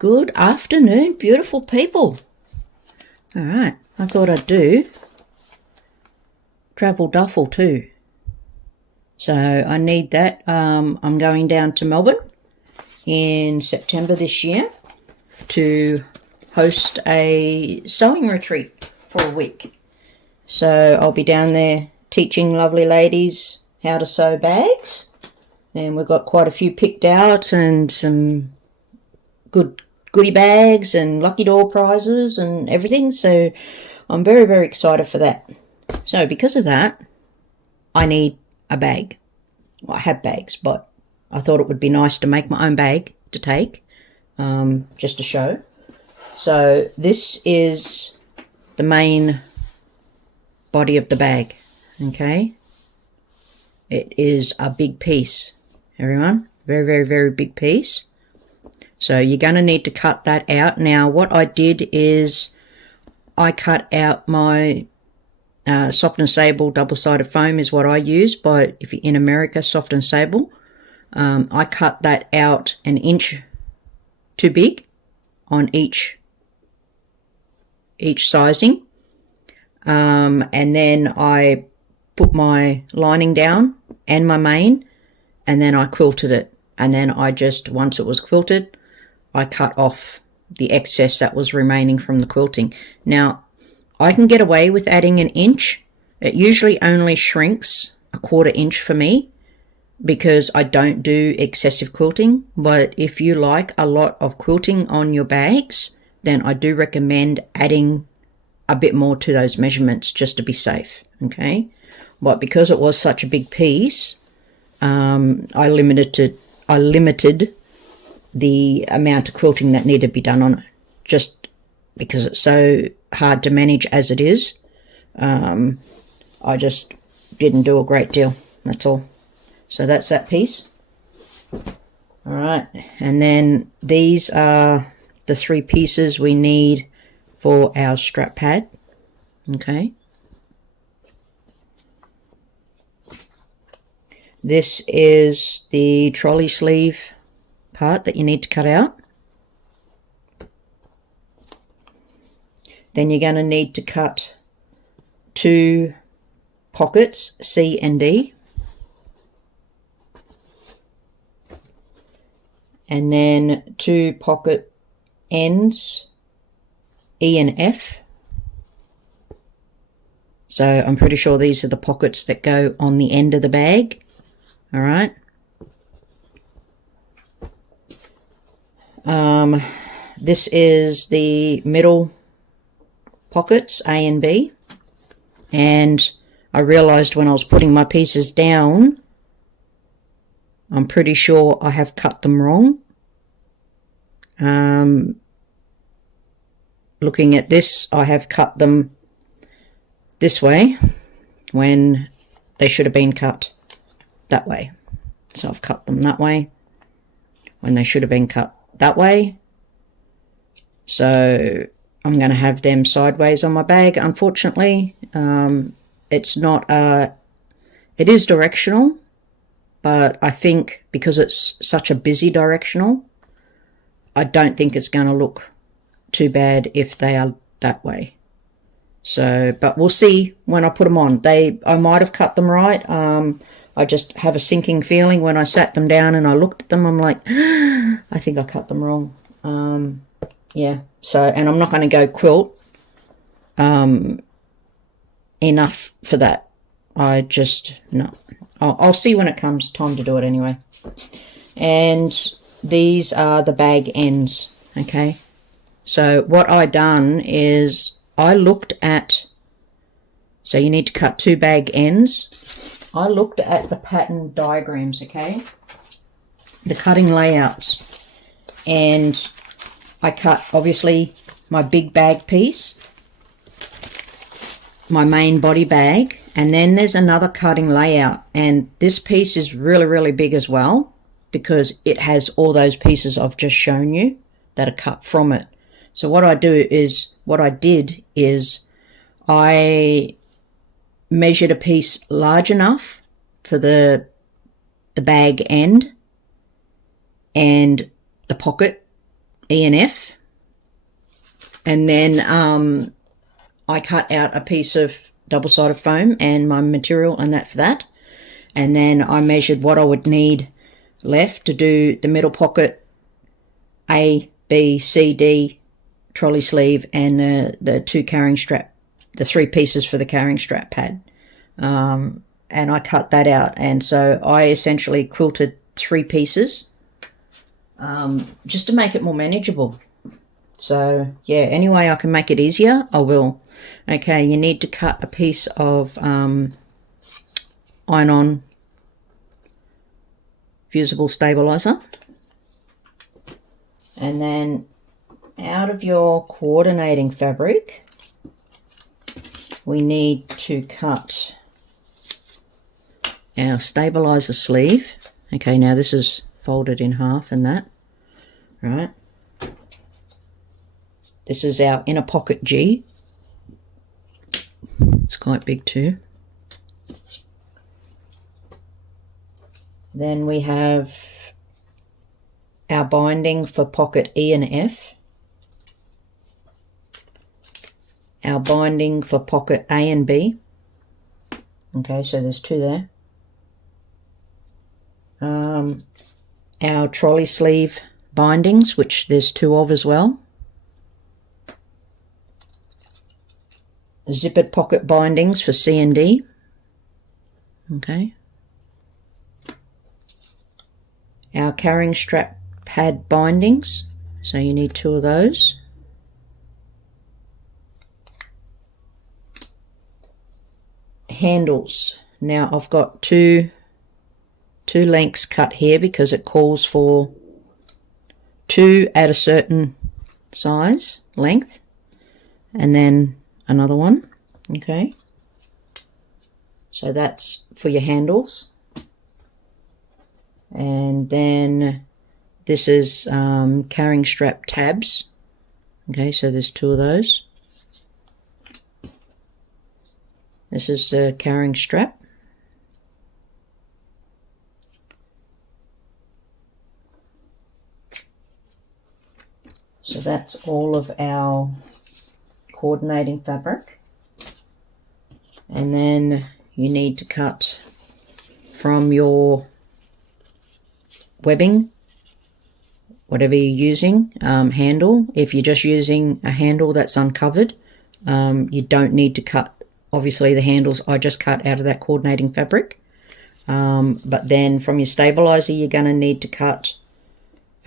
Good afternoon, beautiful people. All right, I thought I'd do travel duffel too. So I need that. I'm going down to Melbourne in September this year to host a sewing retreat for a week. So I'll be down there teaching lovely ladies how to sew bags. And we've got quite a few picked out and some good goodie bags and lucky door prizes and everything. So I'm very, very excited for that. So because of that, I need a bag. Well, I have bags, but I thought it would be nice to make my own bag to take, just to show. So this is the main body of the bag, okay? It is a big piece, everyone. Very, very, very big piece. So you're going to need to cut that out. Now, what I did is I cut out my Soft and Sable double-sided foam is what I use. But if you're in America, Soft and Sable, I cut that out an inch too big on each sizing. And then I put my lining down and my main, and then I quilted it. And then I just, once it was quilted, I cut off the excess that was remaining from the quilting. Now, I can get away with adding an inch. It usually only shrinks a 1/4 inch for me because I don't do excessive quilting. But if you like a lot of quilting on your bags, then I do recommend adding a bit more to those measurements just to be safe, okay? But because it was such a big piece, I limited the amount of quilting that needed to be done on it, just because it's so hard to manage as it is. I just didn't do a great deal, that's all. So that's that piece. All right, and then these are the 3 pieces we need for our strap pad, okay? This is the trolley sleeve part that you need to cut out. Then you're going to need to cut 2 pockets, C and D. And then 2 pocket ends, E and F. So I'm pretty sure these are the pockets that go on the end of the bag. All right. This is the middle pockets, A and B. And I realized when I was putting my pieces down, I'm pretty sure I have cut them wrong. Looking at this, I have cut them this way when they should have been cut that way. So I've cut them that way when they should have been cut that way. So I'm going to have them sideways on my bag, unfortunately. It's not it is directional, but I think because it's such a busy directional, I don't think it's going to look too bad if they are that way. So, but we'll see when I put them on. I might have cut them right. I just have a sinking feeling when I sat them down and I looked at them. I'm like, I think I cut them wrong. Yeah. So, and I'm not going to go quilt enough for that. No. I'll see when it comes time to do it anyway. And these are the bag ends, okay? So what I done is I looked at, so you need to cut 2 bag ends. I looked at the pattern diagrams, okay? The cutting layouts. And I cut, obviously, my big bag piece, my main body bag, and then there's another cutting layout. And this piece is really, really big as well because it has all those pieces I've just shown you that are cut from it. So what I did is I measured a piece large enough for the bag end and the pocket E and F, and then I cut out a piece of double-sided foam and my material and that for that, and then I measured what I would need left to do the middle pocket, A, B, C, D, trolley sleeve, and the two carrying strap, the 3 pieces for the carrying strap pad. And I cut that out, and so I essentially quilted 3 pieces just to make it more manageable. So yeah, any way I can make it easier, I will. Okay, you need to cut a piece of iron-on fusible stabilizer, and then out of your coordinating fabric we need to cut our stabilizer sleeve. Okay, now this is folded in half and that, right? This is our inner pocket G. It's quite big too. Then we have our binding for pocket E and F, our binding for pocket A and B. Okay, so there's 2 there. Our trolley sleeve bindings, which there's 2 of as well. Zippered pocket bindings for C and D. Okay. Our carrying strap pad bindings, so you need 2 of those. Handles. Now I've got two lengths cut here because it calls for 2 at a certain size length, and then another one. Okay, so that's for your handles. And then this is carrying strap tabs. Okay, so there's 2 of those. This is the carrying strap. So that's all of our coordinating fabric. And then you need to cut from your webbing, whatever you're using, handle. If you're just using a handle that's uncovered, you don't need to cut, obviously, the handles I just cut out of that coordinating fabric. But then from your stabilizer, you're going to need to cut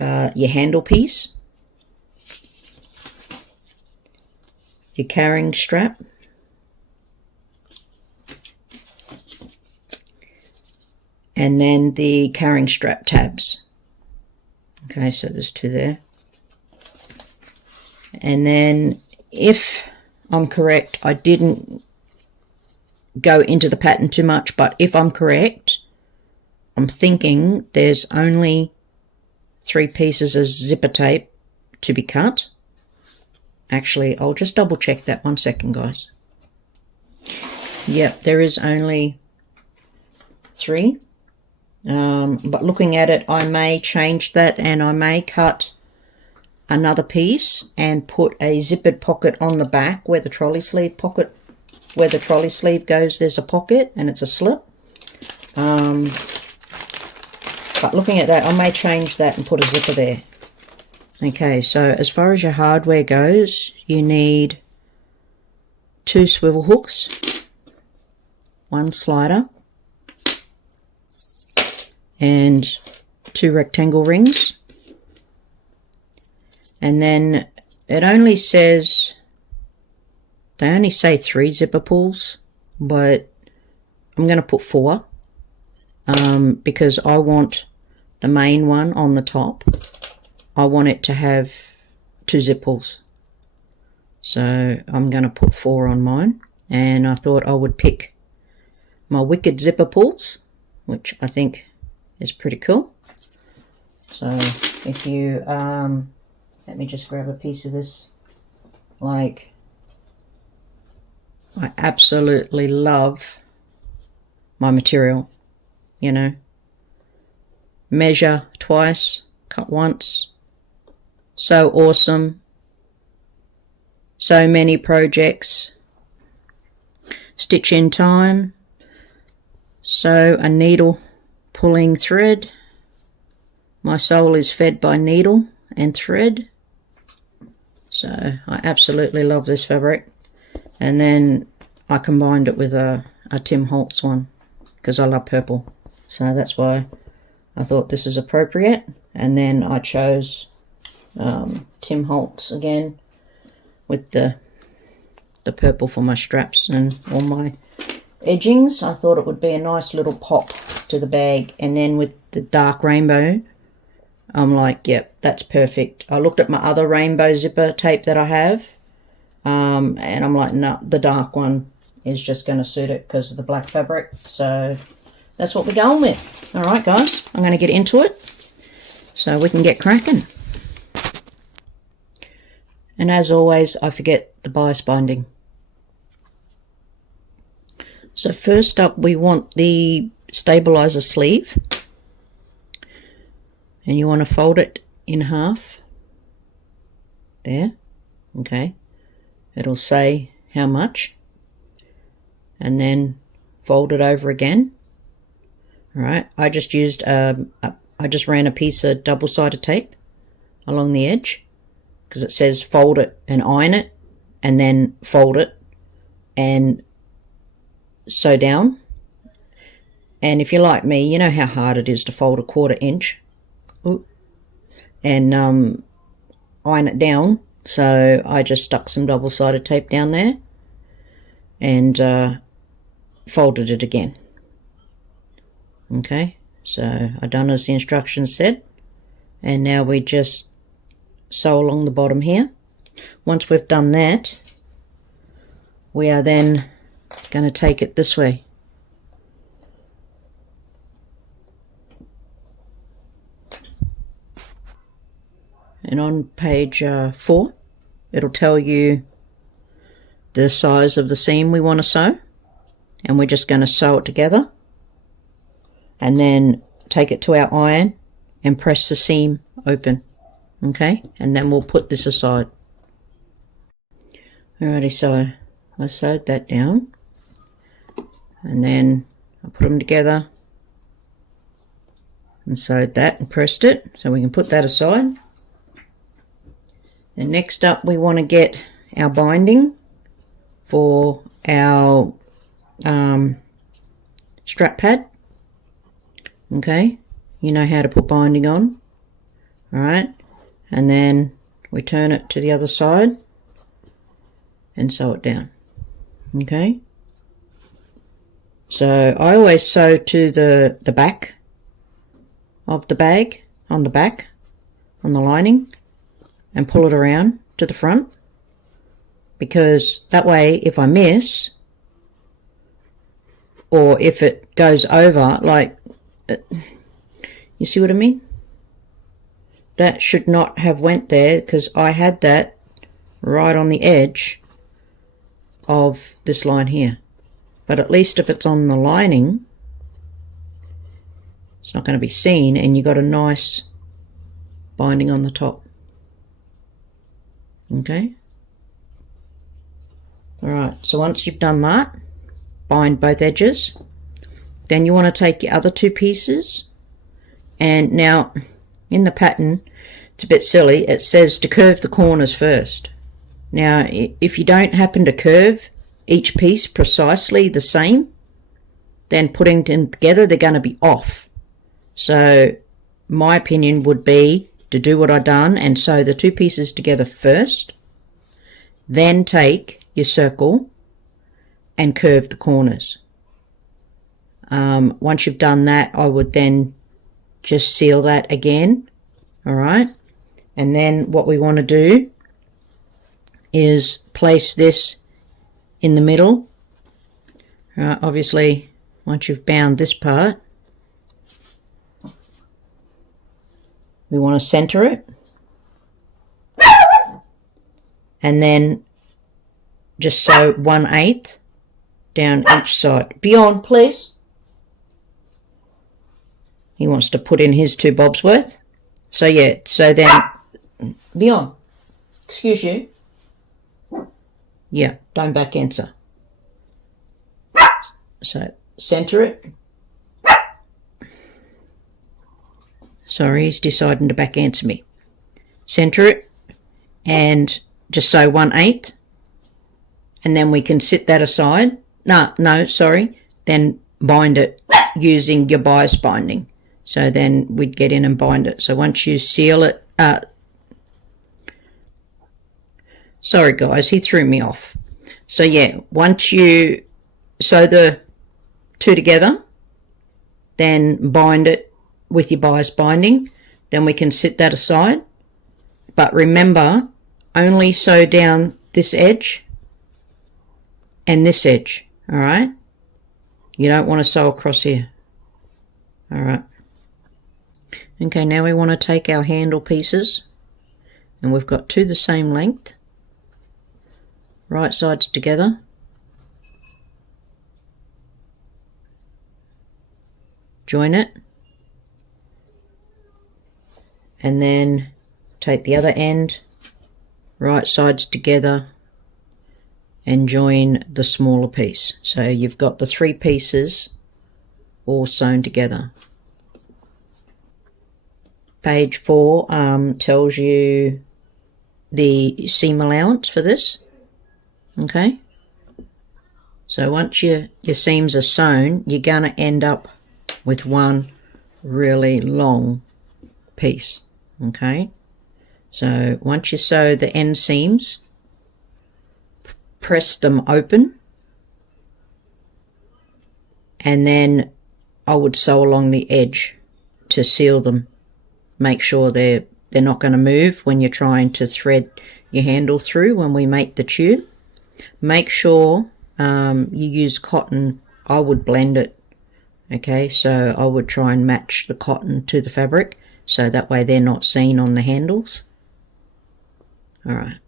your handle piece, your carrying strap, and then the carrying strap tabs. Okay, so there's 2 there. And then, if I'm correct, I didn't go into the pattern too much, but if I'm correct, I'm thinking there's only 3 pieces of zipper tape to be cut. Actually, I'll just double check that 1 second, guys. Yep, there is only 3. But looking at it, I may change that, and I may cut another piece and put a zippered pocket on the back where the trolley sleeve pocket, where the trolley sleeve goes, there's a pocket and it's a slip. But looking at that, I may change that and put a zipper there. Okay, so as far as your hardware goes, you need 2 swivel hooks, 1 slider, and 2 rectangle rings. And then it only says, they only say 3 zipper pulls, but I'm going to put 4 because I want the main one on the top. I want it to have 2 zip pulls, so I'm going to put 4 on mine. And I thought I would pick my wicked zipper pulls, which I think is pretty cool. So if you let me just grab a piece of this. Like, I absolutely love my material, you know. Measure twice, cut once, So awesome. So many projects. Stitch in time. Sew a needle pulling thread. My soul is fed by needle and thread. So I absolutely love this fabric. And then I combined it with a Tim Holtz one because I love purple. So that's why I thought this is appropriate. And then I chose Tim Holtz again with the purple for my straps and all my edgings. I thought it would be a nice little pop to the bag. And then with the dark rainbow, I'm like, yep, that's perfect. I looked at my other rainbow zipper tape that I have, and I'm like, no, the dark one is just going to suit it because of the black fabric. So that's what we're going with. All right, guys, I'm going to get into it so we can get cracking. And as always, I forget the bias binding. So first up, we want the stabilizer sleeve. And you want to fold it in half. There. Okay. It'll say how much. And then fold it over again. Alright. I just used, I just ran a piece of double-sided tape along the edge. Because it says fold it and iron it. And then fold it and sew down. And if you're like me, you know how hard it is to fold a 1/4 inch. And iron it down. So I just stuck some double-sided tape down there and folded it again. Okay, so I done as the instructions said, and now we just sew along the bottom here. Once we've done that, we are then going to take it this way. And on page 4, it'll tell you the size of the seam we want to sew. And we're just going to sew it together. And then take it to our iron and press the seam open. Okay? And then we'll put this aside. Alrighty, so I sewed that down. And then I put them together. And sewed that and pressed it. So we can put that aside. And next up, we want to get our binding for our strap pad. Okay, you know how to put binding on. Alright, and then we turn it to the other side and sew it down. Okay, so I always sew to the back of the bag, on the back, on the lining, and pull it around to the front, because that way if I miss or if it goes over, like, you see what I mean? That should not have went there, because I had that right on the edge of this line here. But at least if it's on the lining, it's not going to be seen, and you got a nice binding on the top. Okay, alright, so once you've done that, bind both edges. Then you want to take your other 2 pieces, and now in the pattern, it's a bit silly, it says to curve the corners first. Now if you don't happen to curve each piece precisely the same, then putting them together, they're going to be off. So my opinion would be to do what I've done and sew the 2 pieces together first, then take your circle and curve the corners. Once you've done that, I would then just seal that again. Alright, and then what we want to do is place this in the middle. Alright, obviously once you've bound this part, we want to center it, and then just sew 1/8 down each side. Beyond, please. He wants to put in his 2 bobs worth. So yeah, so then Beyond. Excuse you. Yeah, don't back answer. So center it. Sorry, he's deciding to back answer me. Center it and just sew 1/8, and then we can sit that aside. No, sorry. Then bind it using your bias binding. So then we'd get in and bind it. So once you seal it, sorry guys, he threw me off. So yeah, once you sew the two together, then bind it with your bias binding, then we can sit that aside. But remember, only sew down this edge and this edge, all right? You don't want to sew across here, all right? Okay, now we want to take our handle pieces, and we've got two the same length, right sides together. Join it, and then take the other end, right sides together, and join the smaller piece. So you've got the 3 pieces all sewn together. Page 4 tells you the seam allowance for this. Okay, so once your seams are sewn, you're going to end up with one really long piece. Okay, so once you sew the end seams, press them open, and then I would sew along the edge to seal them. Make sure they're not going to move when you're trying to thread your handle through when we make the tube. Make sure you use cotton. I would blend it. Okay, so I would try and match the cotton to the fabric, so that way they're not seen on the handles. All right,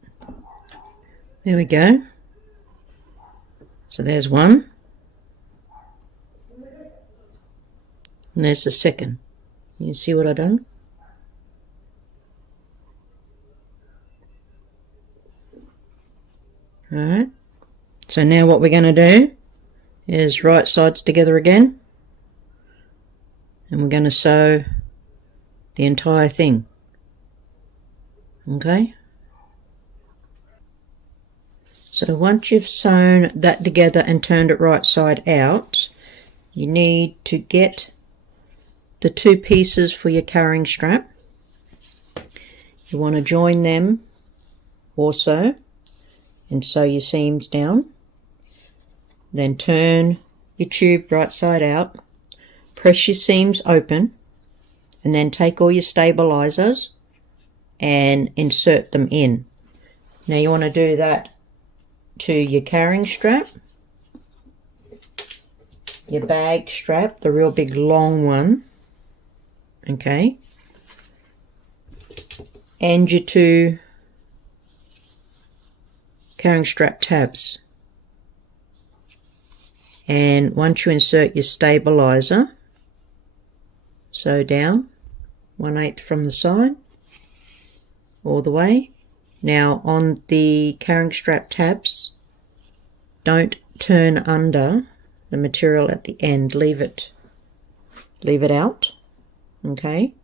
there we go. So there's one, and there's the second. You see what I've done? All right, so now what we're going to do is right sides together again, and we're going to sew the entire thing. Okay, so once you've sewn that together and turned it right side out, you need to get the 2 pieces for your carrying strap. You want to join them also and sew your seams down. Then turn your tube right side out, press your seams open, and then take all your stabilizers and insert them in. Now you want to do that to your carrying strap, your bag strap, the real big long one, okay, and your 2 carrying strap tabs. And once you insert your stabilizer, sew down 1/8 from the side all the way. Now on the carrying strap tabs, don't turn under the material at the end, leave it out, okay?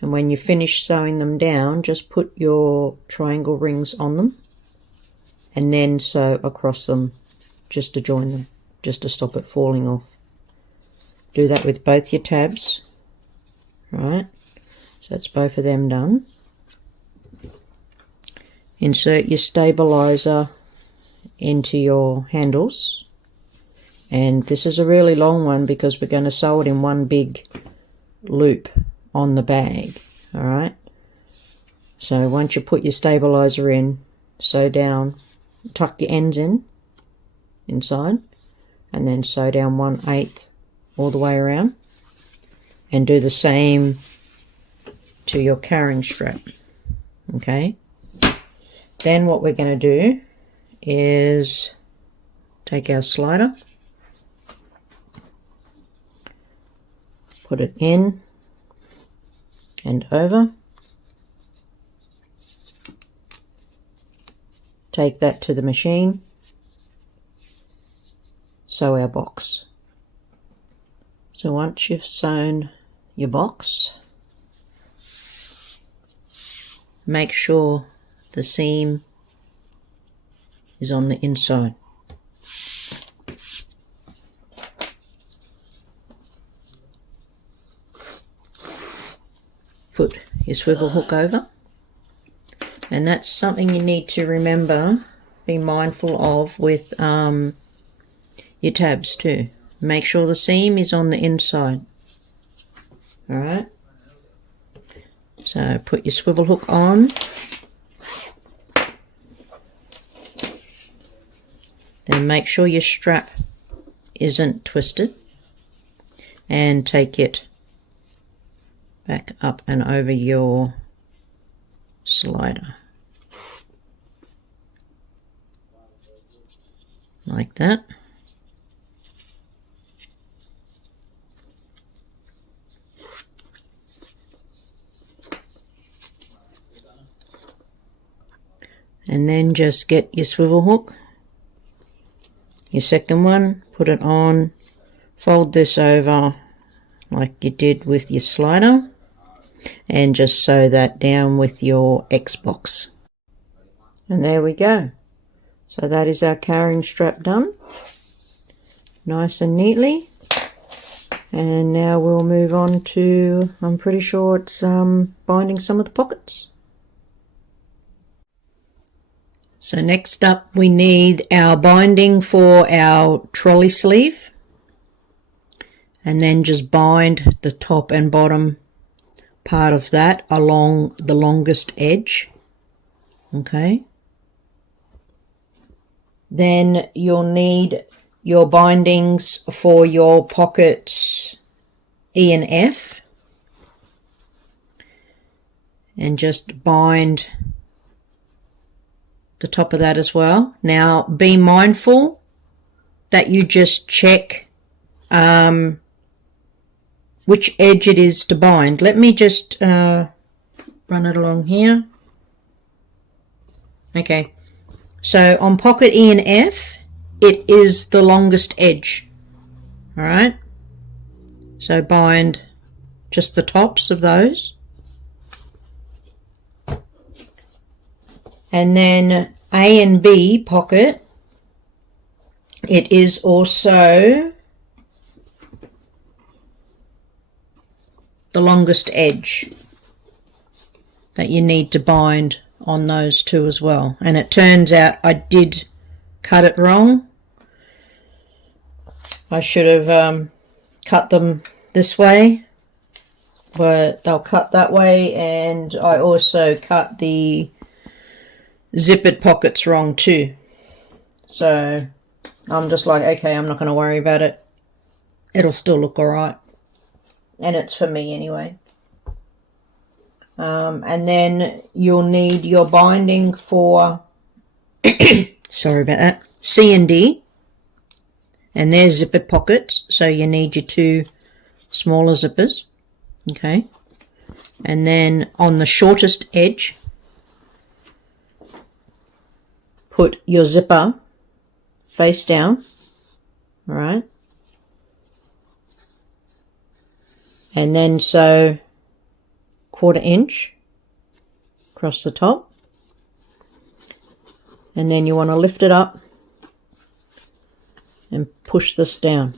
And when you finish sewing them down, just put your triangle rings on them and then sew across them just to join them, just to stop it falling off. Do that with both your tabs, right? So that's both of them done. Insert your stabilizer into your handles, and this is a really long one because we're going to sew it in one big loop on the bag. All right, so once you put your stabilizer in, sew down, tuck your ends in inside, and then sew down 1/8 all the way around, and do the same to your carrying strap. Okay, then what we're going to do is take our slider, put it in and over, take that to the machine, sew our box. So once you've sewn your box, make sure the seam is on the inside. Put your swivel hook over, and that's something you need to remember, be mindful of with your tabs too. Make sure the seam is on the inside. Alright, so put your swivel hook on, then make sure your strap isn't twisted, and take it back up and over your slider like that. And then just get your swivel hook, your second one, put it on, fold this over like you did with your slider, and just sew that down with your X box. And there we go. So that is our carrying strap done, nice and neatly. And now we'll move on to, I'm pretty sure it's binding some of the pockets. So next up we need our binding for our trolley sleeve, and then just bind the top and bottom part of that along the longest edge. Okay, then you'll need your bindings for your pockets E and F, and just bind the top of that as well. Now be mindful that you just check which edge it is to bind. Let me just run it along here. Okay, so on pocket E and F, it is the longest edge. All right, so bind just the tops of those. And then A and B pocket, it is also the longest edge that you need to bind on those two as well. And it turns out I did cut it wrong. I should have cut them this way, but they'll cut that way, and I also cut the zippered pockets wrong too. So I'm just like, okay, I'm not going to worry about it. It'll still look alright. And it's for me anyway. And then you'll need your binding for, sorry about that, C and D. And they're zippered pockets, so you need your two smaller zippers. Okay. And then on the shortest edge, put your zipper face down, all right, and then sew 1/4 inch across the top, and then you want to lift it up and push this down.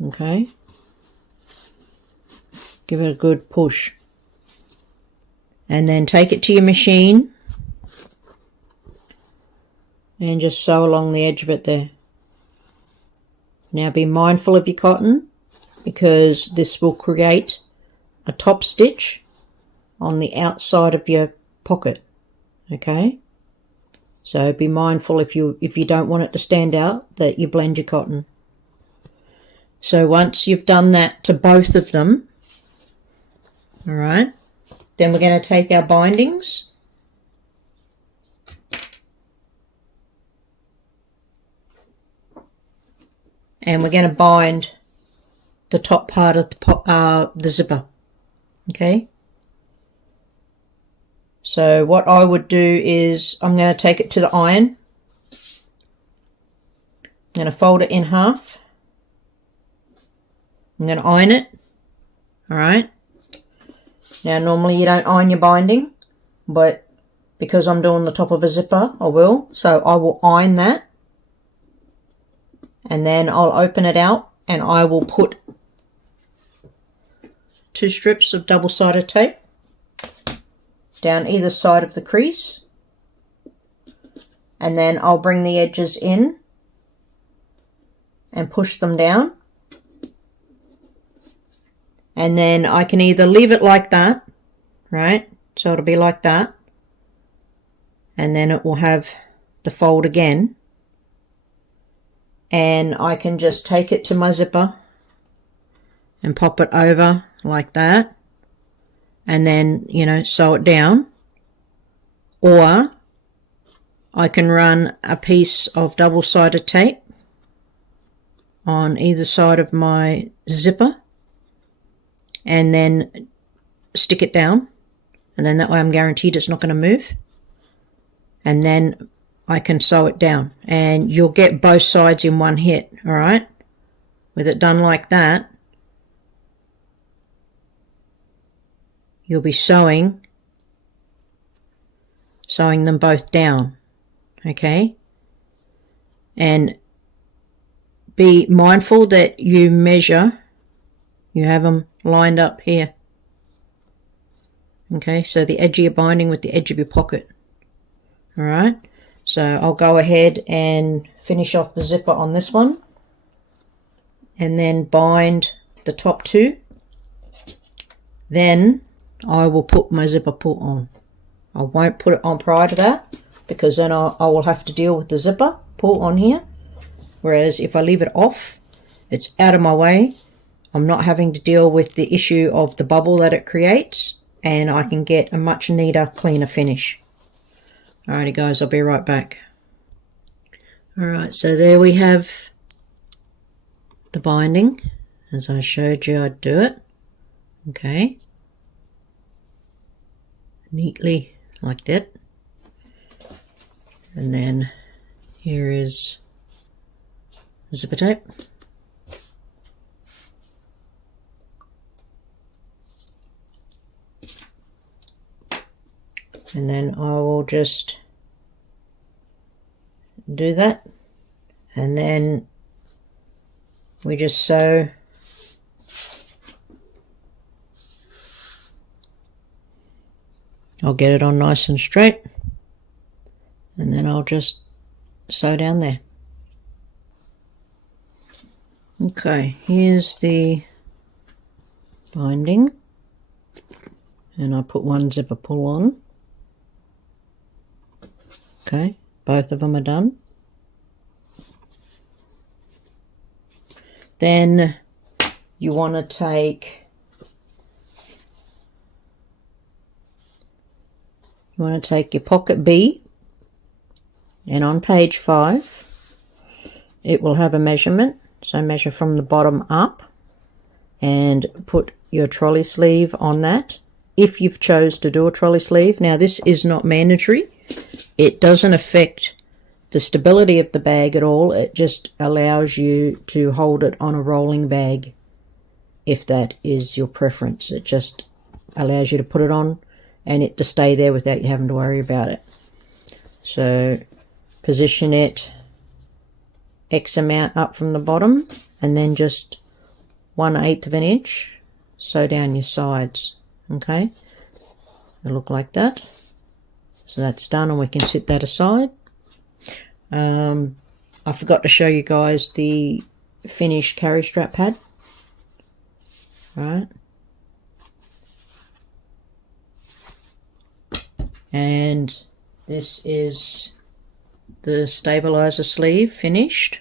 Okay, give it a good push, and then take it to your machine and just sew along the edge of it there. Now be mindful of your cotton, because this will create a top stitch on the outside of your pocket. Okay, so be mindful if you don't want it to stand out, that you blend your cotton. So once you've done that to both of them, all right, then we're going to take our bindings and we're going to bind the top part of the zipper. Okay, So what I would do is I'm going to take it to the iron. I'm going to fold it in half. I'm going to iron it. All right. Now normally you don't iron your binding, but because I'm doing the top of a zipper, I will. So I will iron that. And then I'll open it out and I will put 2 strips of double-sided tape down either side of the crease. And then I'll bring the edges in and push them down. And then I can either leave it like that, right? So it'll be like that. And then it will have the fold again. And I can just take it to my zipper and pop it over like that. And then, you know, sew it down. Or I can run a piece of double-sided tape on either side of my zipper and then stick it down, and then that way I'm guaranteed it's not going to move. And then I can sew it down, and you'll get both sides in one hit. All right, with it done like that, you'll be sewing them both down. Okay, and be mindful that you measure, you have them lined up here. Okay, so the edge of your binding with the edge of your pocket. All right, so I'll go ahead and finish off the zipper on this one and then bind the top 2. Then I will put my zipper pull on. I won't put it on prior to that because then I will have to deal with the zipper pull on here. Whereas if I leave it off, it's out of my way. I'm not having to deal with the issue of the bubble that it creates, and I can get a much neater, cleaner finish. Alrighty guys, I'll be right back. Alright, so there we have the binding as I showed you I'd do it. Okay. Neatly like that. And then here is the zipper tape. And then I will just do that, and then we just sew I'll get it on nice and straight, and then I'll just sew down there. Okay, here's the binding, and I put one zipper pull on. Okay, both of them are done. Then you want to take your pocket B, and on page 5 it will have a measurement, so measure from the bottom up and put your trolley sleeve on that if you've chose to do a trolley sleeve. Now this is not mandatory. It doesn't affect the stability of the bag at all. It just allows you to hold it on a rolling bag if that is your preference. It just allows you to put it on and it to stay there without you having to worry about it. So position it X amount up from the bottom, and then just 1/8 of an inch sew down your sides. Okay, it'll look like that. So that's done, and we can set that aside. I forgot to show you guys the finished carry strap pad. Right. And this is the stabilizer sleeve finished,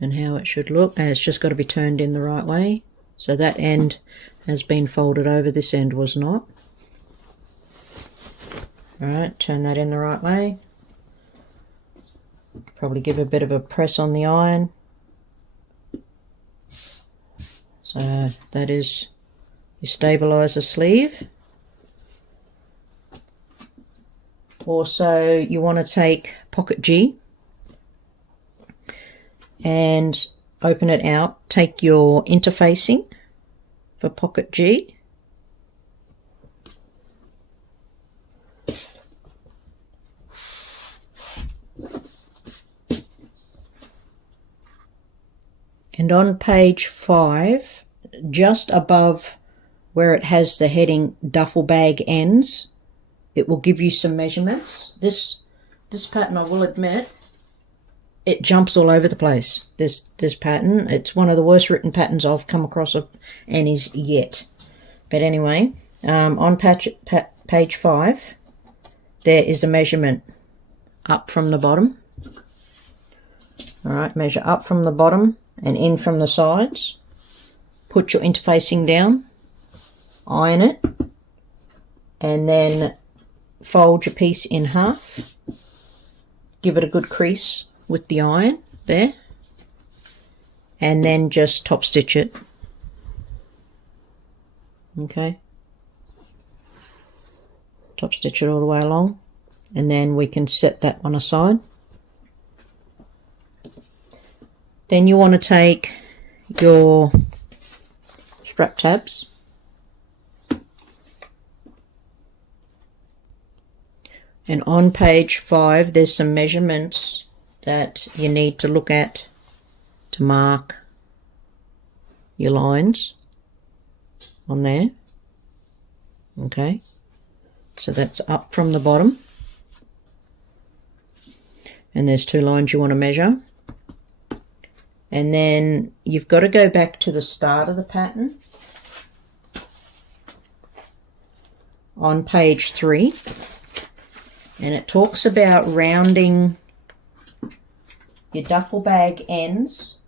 and how it should look. And it's just got to be turned in the right way. So that end has been folded over, this end was not. Alright, turn that in the right way. Probably give a bit of a press on the iron. So that is your stabilizer sleeve. Also, you want to take pocket G and open it out. Take your interfacing for pocket G. And on page 5, just above where it has the heading Duffel Bag ends, it will give you some measurements. This pattern, I will admit, it jumps all over the place. This pattern, it's one of the worst written patterns I've come across of Annie's yet. But anyway, on page 5, there is a measurement up from the bottom. All right, measure up from the bottom and in from the sides. Put your interfacing down, iron it, and then fold your piece in half. Give it a good crease with the iron there, and then just top stitch it. Okay, top stitch it all the way along, and then we can set that one aside. Then you want to take your strap tabs and on page 5 there's some measurements that you need to look at to mark your lines on there. Okay, so that's up from the bottom, and there's 2 lines you want to measure. And then you've got to go back to the start of the pattern on page 3, and it talks about rounding your duffel bag ends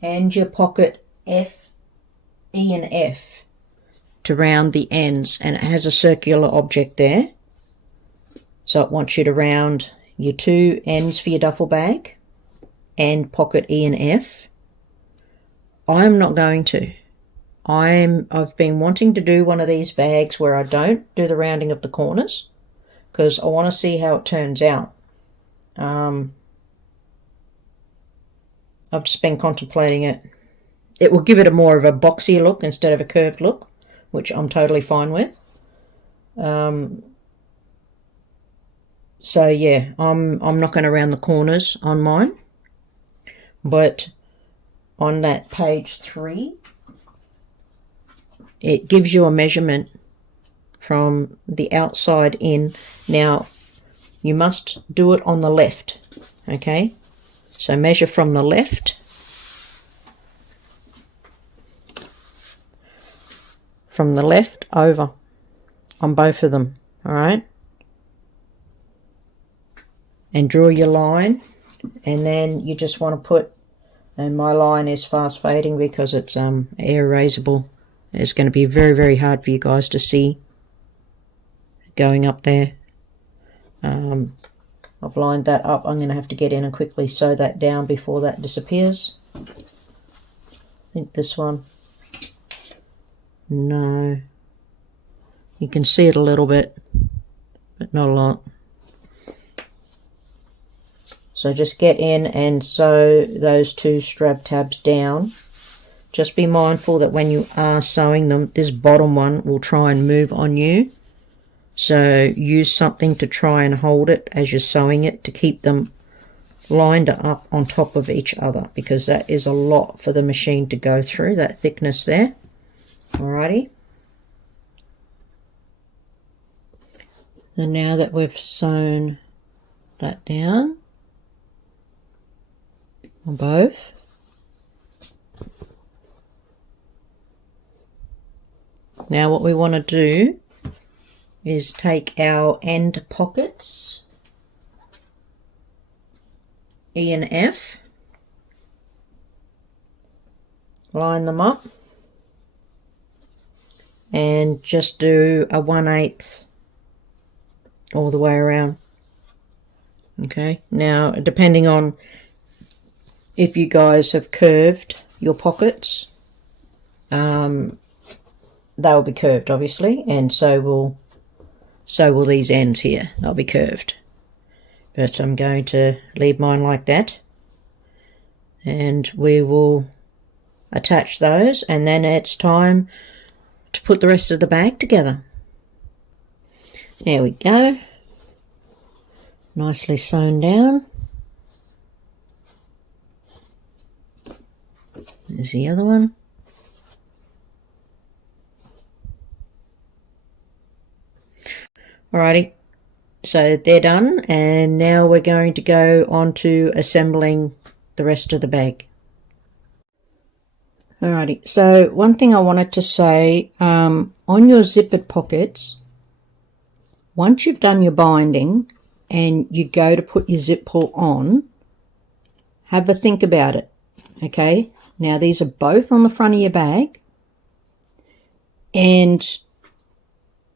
and your pocket F, E and F to round the ends, and it has a circular object there, so it wants you to round your 2 ends for your duffel bag and pocket E and F. I'm not going to. I've been wanting to do one of these bags where I don't do the rounding of the corners because I want to see how it turns out. I've just been contemplating it. It will give it a more of a boxier look instead of a curved look, which I'm totally fine with. So yeah, I'm not going to round the corners on mine. But on that page 3, it gives you a measurement from the outside in. Now, you must do it on the left, okay? So measure from the left, over on both of them, all right? And draw your line. And then you just want to put, and my line is fast fading because it's air erasable. It's going to be very, very hard for you guys to see going up there. I've lined that up. I'm going to have to get in and quickly sew that down before that disappears. I think this one. No. You can see it a little bit, but not a lot. So just get in and sew those 2 strap tabs down. Just be mindful that when you are sewing them, this bottom one will try and move on you. So use something to try and hold it as you're sewing it to keep them lined up on top of each other, because that is a lot for the machine to go through, that thickness there. Alrighty. So now that we've sewn that down on both, now what we want to do is take our end pockets, E and F, line them up, and just do a 1/8 all the way around. Okay, now depending on if you guys have curved your pockets, they'll be curved obviously, and so will so will these ends here. They'll be curved. But I'm going to leave mine like that. And we will attach those, and then it's time to put the rest of the bag together. There we go. Nicely sewn down. There's the other one. Alrighty, so they're done, and now we're going to go on to assembling the rest of the bag. Alrighty, so one thing I wanted to say, on your zippered pockets, once you've done your binding and you go to put your zip pull on, have a think about it, okay? Now these are both on the front of your bag, and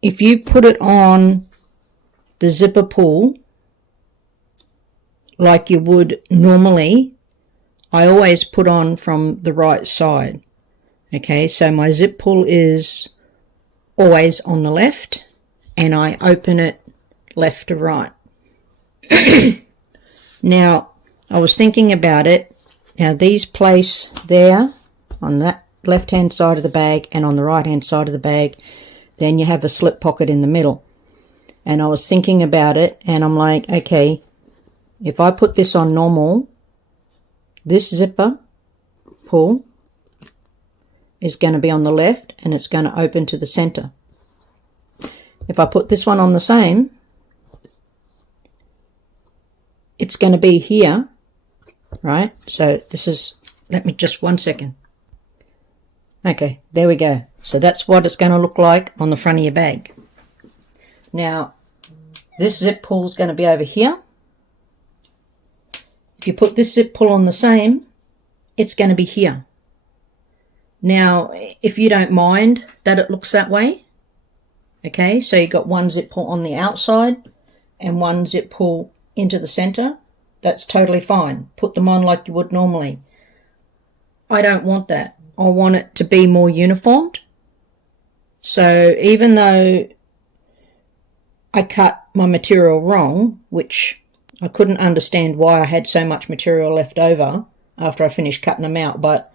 if you put it on the zipper pull like you would normally, I always put on from the right side. Okay, so my zip pull is always on the left, and I open it left to right. Now, I was thinking about it. Now, these place there on that left-hand side of the bag and on the right-hand side of the bag, then you have a slip pocket in the middle. And I was thinking about it, and I'm like, okay, if I put this on normal, this zipper pull is going to be on the left, and it's going to open to the center. If I put this one on the same, it's going to be here, right? So this is, let me just 1 second. Okay, there we go. So that's what it's going to look like on the front of your bag. Now, this zip pull is going to be over here. If you put this zip pull on the same, it's going to be here. Now, if you don't mind that it looks that way, okay, so you've got one zip pull on the outside and one zip pull into the center, that's totally fine. Put them on like you would normally. I don't want that. I want it to be more uniformed. So even though I cut my material wrong, which I couldn't understand why I had so much material left over after I finished cutting them out, but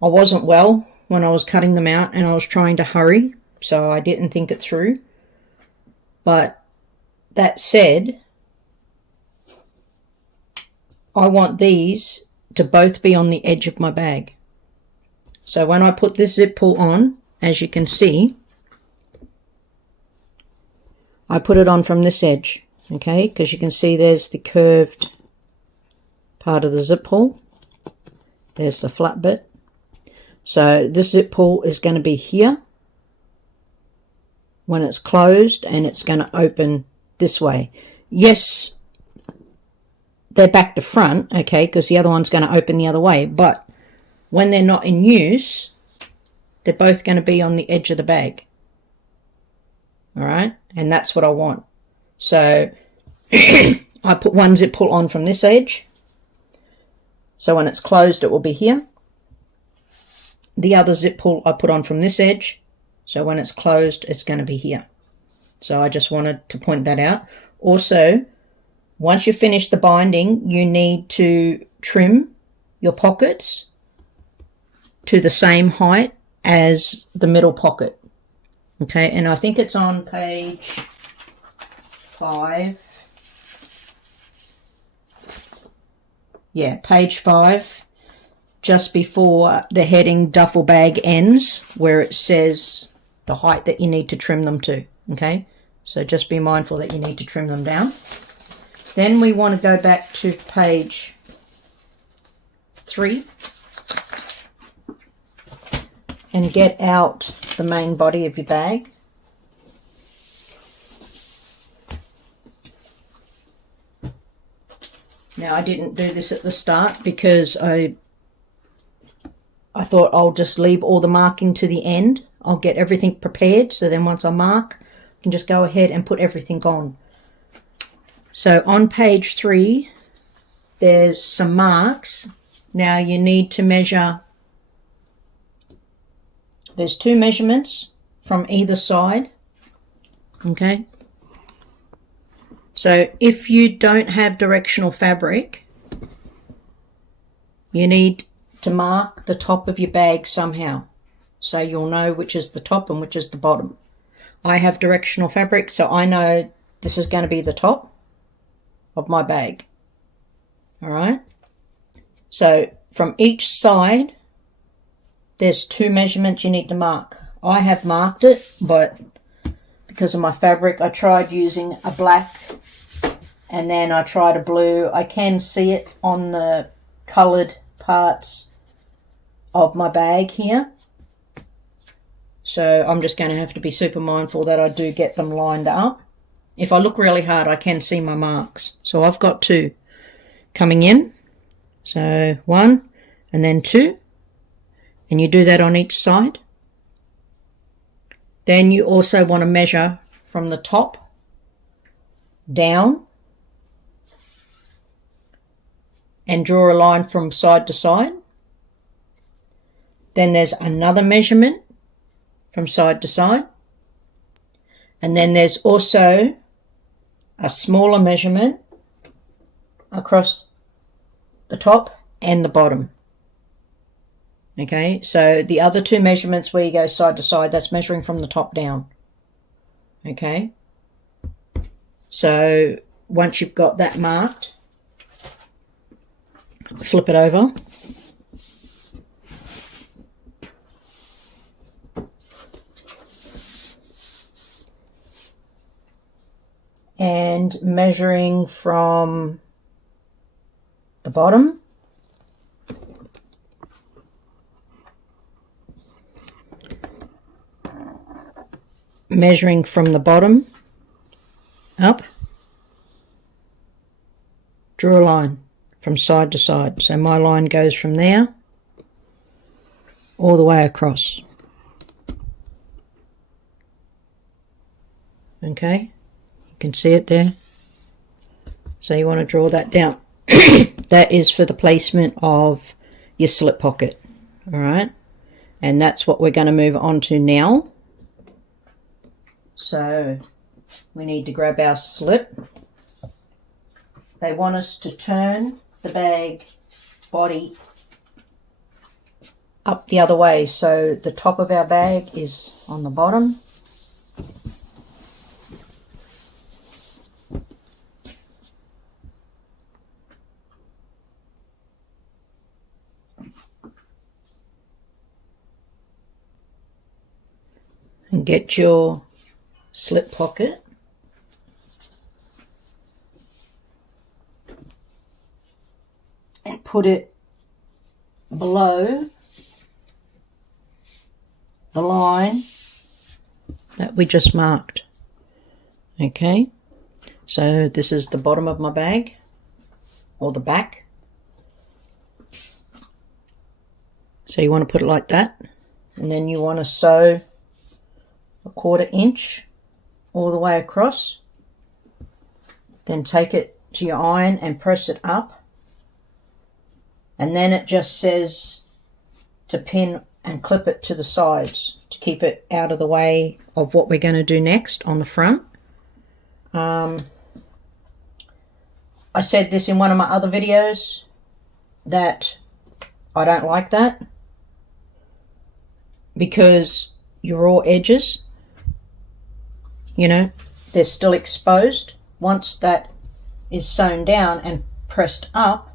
I wasn't well when I was cutting them out, and I was trying to hurry, so I didn't think it through. But that said, I want these to both be on the edge of my bag. So when I put this zip pull on, as you can see, I put it on from this edge, okay, because you can see there's the curved part of the zip pull. There's the flat bit. So this zip pull is going to be here when it's closed, and it's going to open this way. Yes, they're back to front, okay, because the other one's going to open the other way, but when they're not in use, they're both going to be on the edge of the bag. All right, and that's what I want. So I put one zip pull on from this edge, so when it's closed it will be here. The other zip pull I put on from this edge, so when it's closed it's going to be here. So I just wanted to point that out. Also, once you finish the binding, you need to trim your pockets to the same height as the middle pocket. Okay, and I think it's on page 5. Yeah, page 5, just before the heading Duffel Bag ends, where it says the height that you need to trim them to. Okay, so just be mindful that you need to trim them down. Then we want to go back to page 3 and get out the main body of your bag. Now, I didn't do this at the start because I thought I'll just leave all the marking to the end. I'll get everything prepared, so then once I mark, I can just go ahead and put everything on. So on page 3, there's some marks. Now you need to measure. There's 2 measurements from either side. Okay, So if you don't have directional fabric, you need to mark the top of your bag somehow, so you'll know which is the top and which is the bottom. I have directional fabric, so I know this is going to be the top of my bag. All right. So from each side, there's 2 measurements you need to mark. I have marked it, but because of my fabric, I tried using a black and then I tried a blue. I can see it on the coloured parts of my bag here. So I'm just going to have to be super mindful that I do get them lined up. If I look really hard, I can see my marks. So I've got 2 coming in. So 1 and then 2. And you do that on each side. Then you also want to measure from the top down and draw a line from side to side. Then there's another measurement from side to side. And then there's also a smaller measurement across the top and the bottom. Okay, so the other 2 measurements where you go side to side, that's measuring from the top down. Okay, so once you've got that marked, flip it over. And measuring from the bottom up, draw a line from side to side. So my line goes from there all the way across. Okay, you can see it there. So you want to draw that down. That is for the placement of your slip pocket. All right, and that's what we're going to move on to now. So we need to grab our slip. They want us to turn the bag body up the other way, so the top of our bag is on the bottom. And get your slip pocket. And put it below the line that we just marked. Okay, so this is the bottom of my bag, or the back. So you want to put it like that, and then you want to sew a 1/4 inch all the way across. Then take it to your iron and press it up. And then it just says to pin and clip it to the sides to keep it out of the way of what we're going to do next on the front. I said this in one of my other videos that I don't like that, because your raw edges, you know, they're still exposed. Once that is sewn down and pressed up,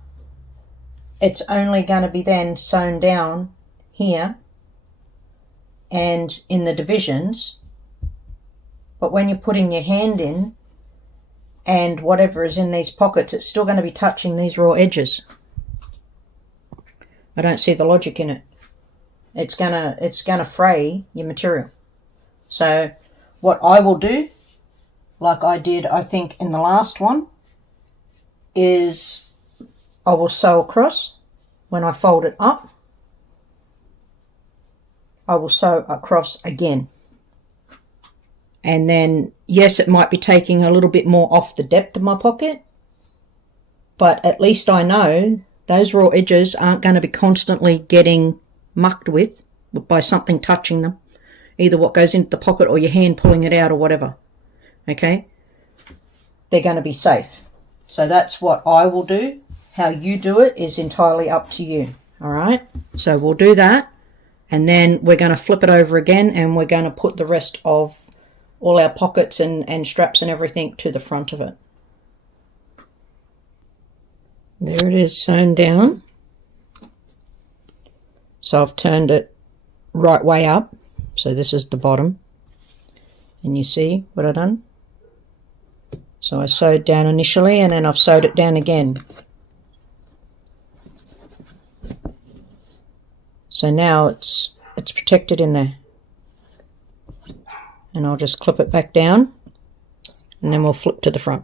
it's only going to be then sewn down here and in the divisions. But when you're putting your hand in and whatever is in these pockets, it's still going to be touching these raw edges. I don't see the logic in it. It's gonna fray your material. So what I will do, like I did I think in the last one, is I will sew across. When I fold it up, I will sew across again. And then, yes, it might be taking a little bit more off the depth of my pocket, but at least I know those raw edges aren't going to be constantly getting mucked with by something touching them, either what goes into the pocket or your hand pulling it out or whatever. Okay, they're going to be safe. So that's what I will do. How you do it is entirely up to you. All right, so we'll do that, and then we're going to flip it over again, and we're going to put the rest of all our pockets and straps and everything to the front of it. There it is, sewn down. So I've turned it right way up. So this is the bottom. And you see what I've done? So I sewed down initially, and then I've sewed it down again. So now it's protected in there. And I'll just clip it back down, and then we'll flip to the front.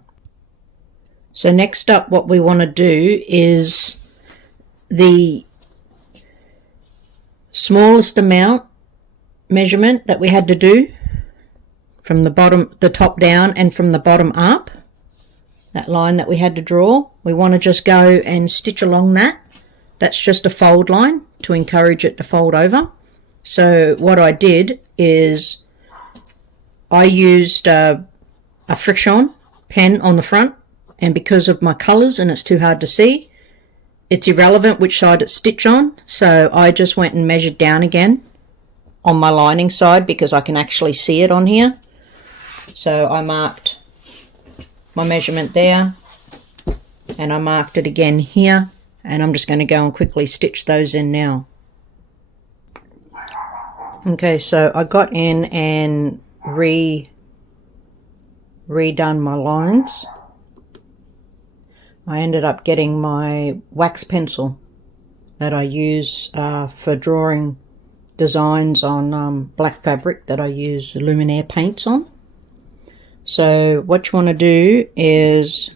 So next up, what we want to do is the smallest amount measurement that we had to do from the top down and from the bottom up, that line that we had to draw. We want to just go and stitch along that. That's just a fold line to encourage it to fold over. So what I did is I used a friction pen on the front, and because of my colours and it's too hard to see, it's irrelevant which side it's stitched on. So I just went and measured down again on my lining side because I can actually see it on here. So I marked my measurement there, and I marked it again here, and I'm just going to go and quickly stitch those in now. Okay, so I got in and redone my lines. I ended up getting my wax pencil that I use for drawing designs on black fabric that I use the luminaire paints on. So what you want to do is,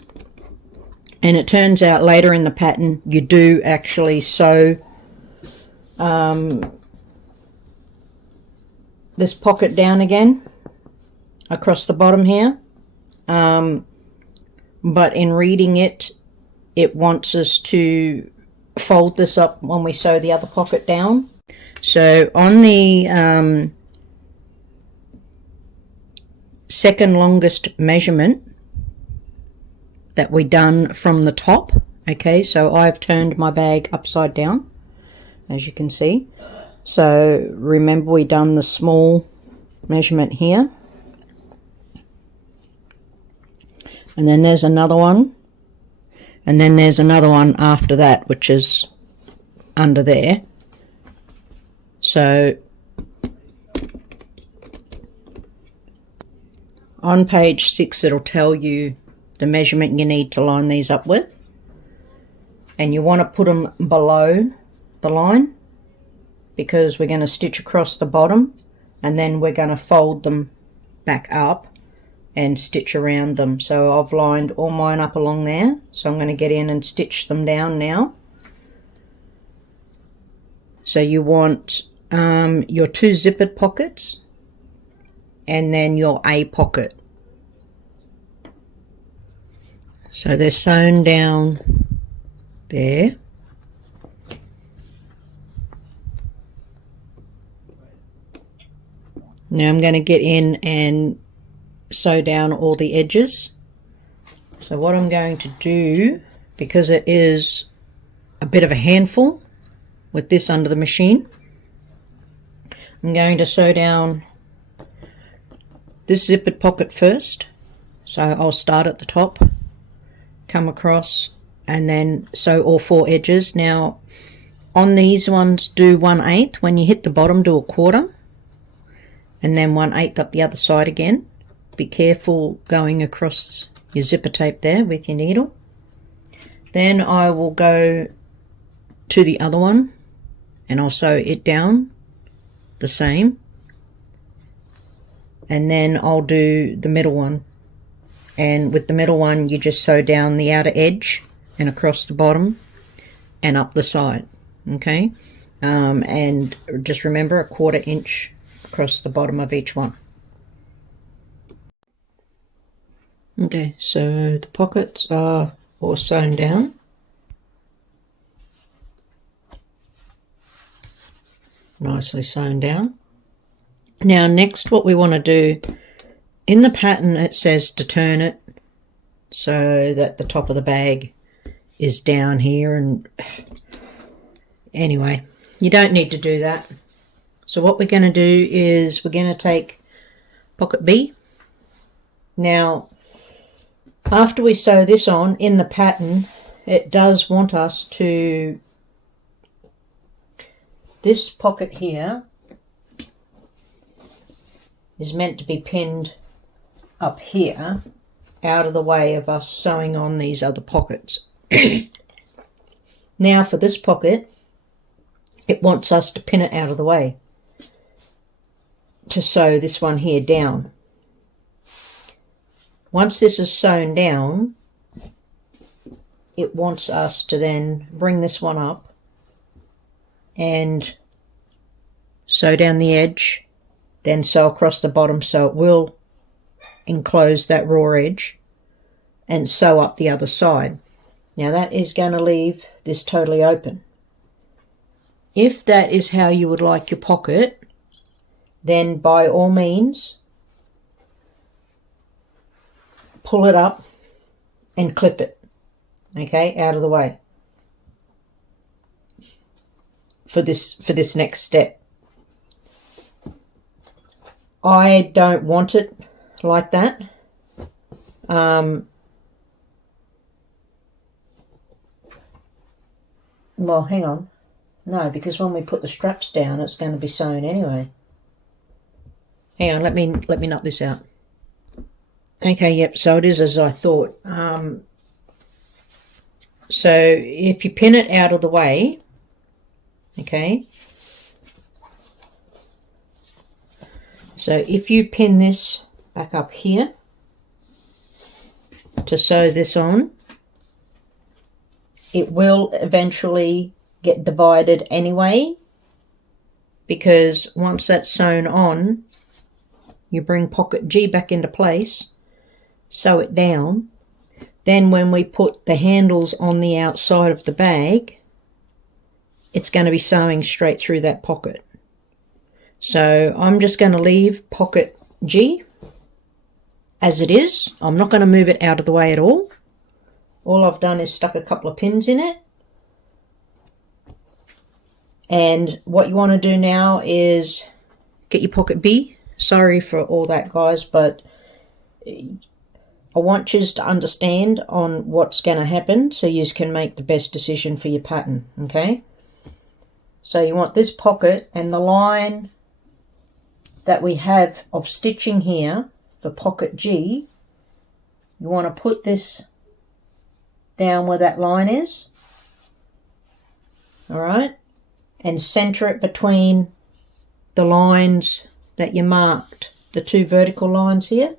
and it turns out later in the pattern you do actually sew this pocket down again across the bottom here, but in reading it, it wants us to fold this up when we sew the other pocket down. So on the second longest measurement that we done from the top, okay, so I've turned my bag upside down, as you can see. So remember, we done the small measurement here, and then there's another one, and then there's another one after that, which is under there. So on page 6 it'll tell you the measurement you need to line these up with, and you want to put them below the line because we're going to stitch across the bottom, and then we're going to fold them back up and stitch around them. So I've lined all mine up along there, so I'm going to get in and stitch them down now. So you want your 2 zippered pockets and then your A pocket. So they're sewn down there. Now I'm going to get in and sew down all the edges. So what I'm going to do, because it is a bit of a handful with this under the machine, I'm going to sew down this zippered pocket first. So I'll start at the top, come across, and then sew all 4 edges. Now on these ones, do 1/8. When you hit the bottom, do a quarter, and then 1/8 up the other side again. Be careful going across your zipper tape there with your needle. Then I will go to the other one and I'll sew it down the same, and then I'll do the middle one, and with the middle one you just sew down the outer edge and across the bottom and up the side, okay, and just remember a 1/4 inch across the bottom of each one. Okay, so the pockets are all sewn down. Nicely sewn down. Now next, what we want to do, in the pattern it says to turn it so that the top of the bag is down here. And anyway, you don't need to do that. So what we're going to do is we're going to take pocket B. Now, after we sew this on in the pattern, it does want us to, this pocket here is meant to be pinned up here out of the way of us sewing on these other pockets. Now for this pocket, it wants us to pin it out of the way to sew this one here down. Once this is sewn down, it wants us to then bring this one up and sew down the edge, then sew across the bottom so it will enclose that raw edge, and sew up the other side. Now that is going to leave this totally open. If that is how you would like your pocket, then by all means pull it up and clip it, okay, out of the way for this next step. I don't want it like that. Well, hang on. No, because when we put the straps down, it's going to be sewn anyway. Hang on, let me knock this out. Okay, yep, so it is as I thought. So if you pin it out of the way, okay, so if you pin this back up here to sew this on, it will eventually get divided anyway, because once that's sewn on, you bring pocket G back into place, sew it down. Then when we put the handles on the outside of the bag, it's going to be sewing straight through that pocket. So I'm just going to leave pocket G as it is. I'm not going to move it out of the way at all. All I've done is stuck a couple of pins in it. And what you want to do now is get your pocket B. Sorry for all that, guys, but I want you to understand on what's going to happen so you can make the best decision for your pattern, okay? So you want this pocket and the line that we have of stitching here for pocket G, you want to put this down where that line is, all right, and center it between the lines that you marked, the two vertical lines here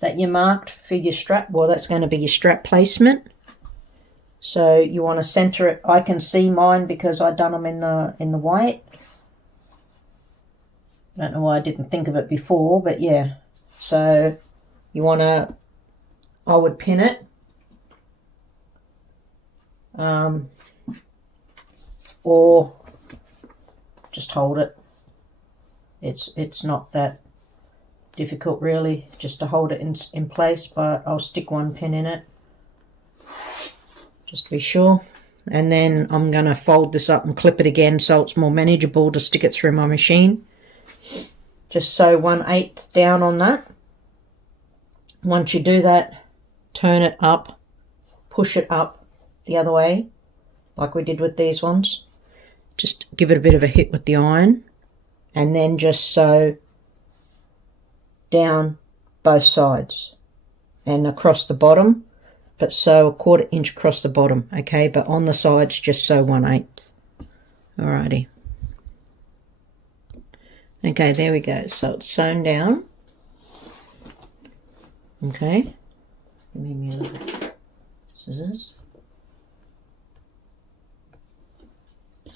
that you marked for your strap. Well, that's going to be your strap placement. So you want to center it. I can see mine because I've done them in the white. I don't know why I didn't think of it before, but yeah. So you want to, I would pin it. Or just hold it. It's not that difficult really, just to hold it in place, but I'll stick one pin in it just to be sure. And then I'm going to fold this up and clip it again so it's more manageable to stick it through my machine. Just sew 1/8 down on that. Once you do that, turn it up, push it up the other way like we did with these ones. Just give it a bit of a hit with the iron, and then just sew down both sides and across the bottom, but sew a 1/4 inch across the bottom, okay? But on the sides, just sew 1/8. Alrighty. Okay, there we go. So it's sewn down. Okay. Give me a little scissors.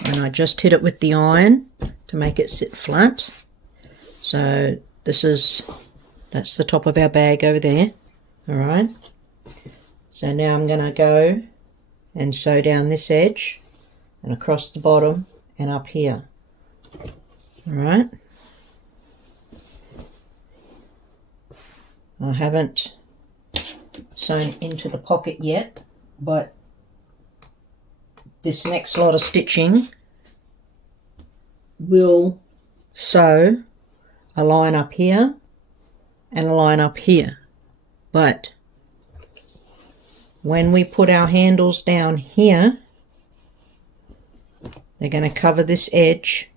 And I just hit it with the iron to make it sit flat. So that's the top of our bag over there. All right. So now I'm going to go and sew down this edge and across the bottom and up here. All right. I haven't sewn into the pocket yet, but this next lot of stitching will sew a line up here and a line up here. But when we put our handles down here, they're going to cover this edge.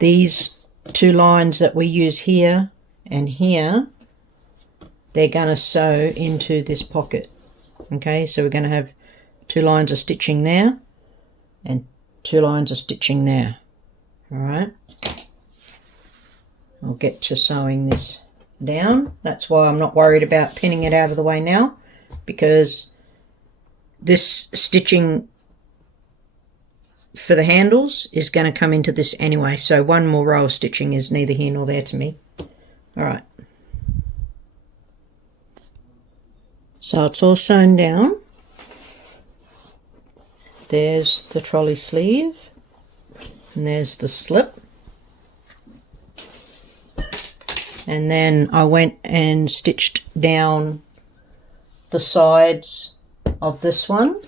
These two lines that we use here and here, they're going to sew into this pocket. Okay, so we're going to have 2 lines of stitching there and 2 lines of stitching there. All right, I'll get to sewing this down. That's why I'm not worried about pinning it out of the way now, because this stitching for the handles is going to come into this anyway, so 1 more row of stitching is neither here nor there to me. All right, so it's all sewn down. There's the trolley sleeve and there's the slip, and then I went and stitched down the sides of this one.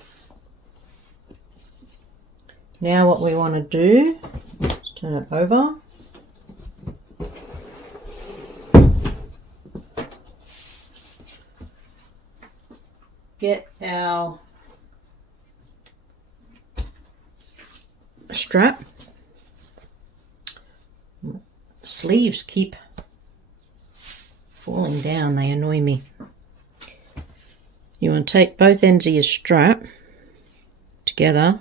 Now what we want to do is turn it over. Get our strap. Sleeves keep falling down, they annoy me. You want to take both ends of your strap together,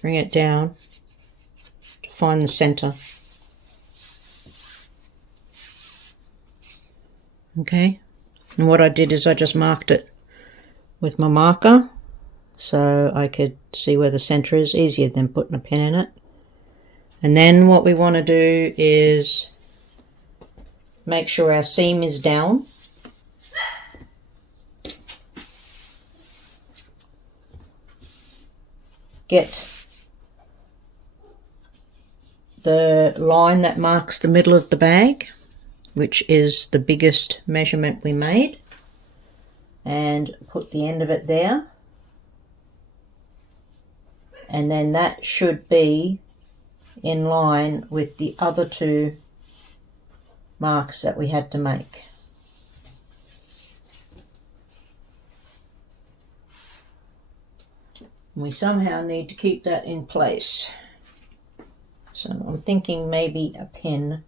bring it down to find the center. Okay, and what I did is I just marked it with my marker so I could see where the center is, easier than putting a pin in it. And then what we want to do is make sure our seam is down. Get the line that marks the middle of the bag, which is the biggest measurement we made, and put the end of it there. And then that should be in line with the other 2 marks that we had to make. We somehow need to keep that in place. So I'm thinking maybe a pin.